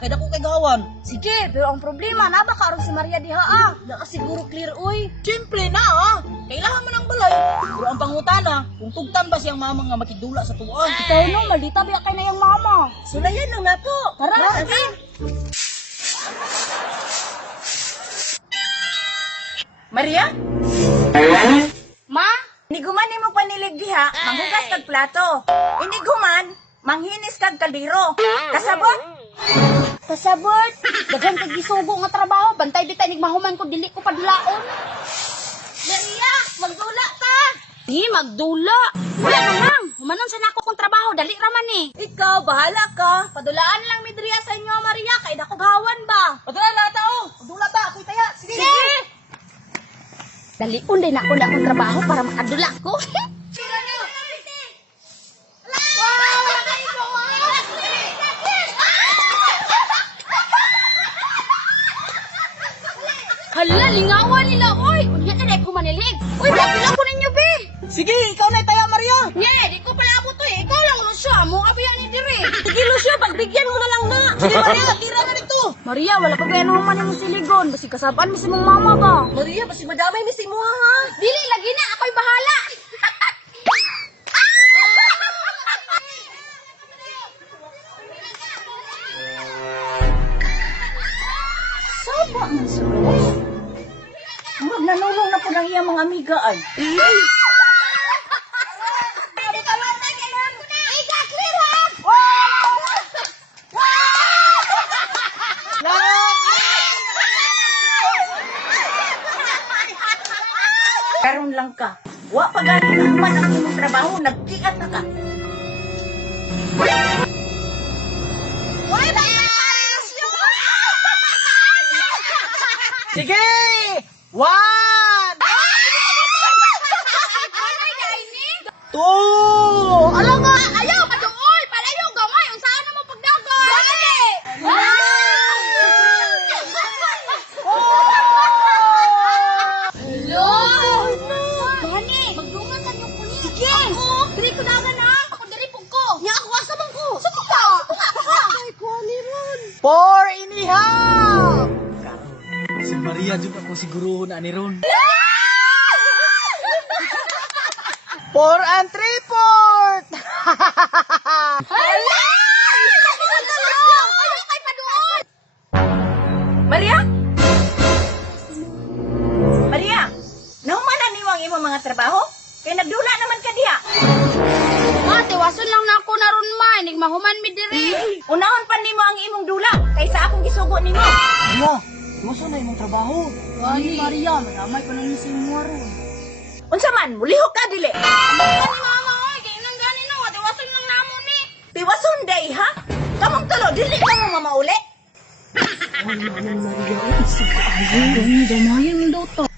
kay dako kay gawan. Sige, pero ang problema, naba karon si Maria diha Naka siguro clear, uy. Siyempre na kailangan man ang balay. Pero ang pangutana, kung tugtan ba siyang mama nga makidula sa tuwan? Ikaw no, malita biya kay na yung mama. Sulayan na nga po. Tara, sige. Maria? Ma? Iniguman ni mo panilig diha, manghugas kag plato. Iniguman, manghinis kag kaldero. Kasabot? Pasabot. Daghan kag gisugo nga trabaho, bantay bitay nigmahuman ko dili ko padulaon. Maria, magdula ka! Di magdula. Wala namang. Humanon sa nako kong trabaho, dali raman ni. Ikaw, bahala ka. Padulaan lang midriya sa inyo, Maria, kay dako gawan ba? Padula na ta Padula ta, ako'y taya. Sige. Daliun din ako na akong trabaho para makadula ko. Hala, lingawan nila, oy! Unya ka na ko manilig. Uy, bilang ko ninyo, be! Sige, ikaw na taya, Maria. Nye, di ko pala abot to eh. Ikaw lang, Lucia. Mo abiyan ni Dire. Sige, Lucio, pagbigyan mo na lang na. Sige, Maria, tira na dito. Maria, wala pa ba naman mo siligon. Basi kasabaan mo si mong mama ba? Maria, basi madamay ni si mo ha. Dili, lagi na. Ako'y bahala. Saba man sa Rose. Magnanulong na po ng iyang mga amigaan. Karon lang ka. Wa pa gani naman ang imong trabaho, nagkiat na ka. Sige! One! Two! Alam mo, ayaw, maduol. Palayo, gamay. Unsaan na mo pagdagan? Hello? Bani, magdungan sa niyong kulit. Sige! Ako, diri ko dagan Ako diri po ko. Nya ako asa man ko. Saan ka? Ay, kuwani ron. Four and a half! Si Maria juga ako siguro na ni Ron. 4 and 3/4! Hala! Ayaw kay paduol. Maria? Maria, nahumanan niyo ang imong mga trabaho? Kay nagdula naman ka diha. Ate, wason lang na ako naron ma. Nigmahuman mi diri. Unahon pa nimo ang imong dula kaysa akong gisugo nimo. Maria, gusto na imong trabaho. Ani Maria, madamay ko na ni si Muaro. Unsa man, mulihok ka dili. Ani mama, oy, kay nang gani no, ate wason lang namo ni. Tiwason day ha? Kamong tulo dili ka mo mamauli. Gani damayan daw to.